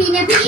peanut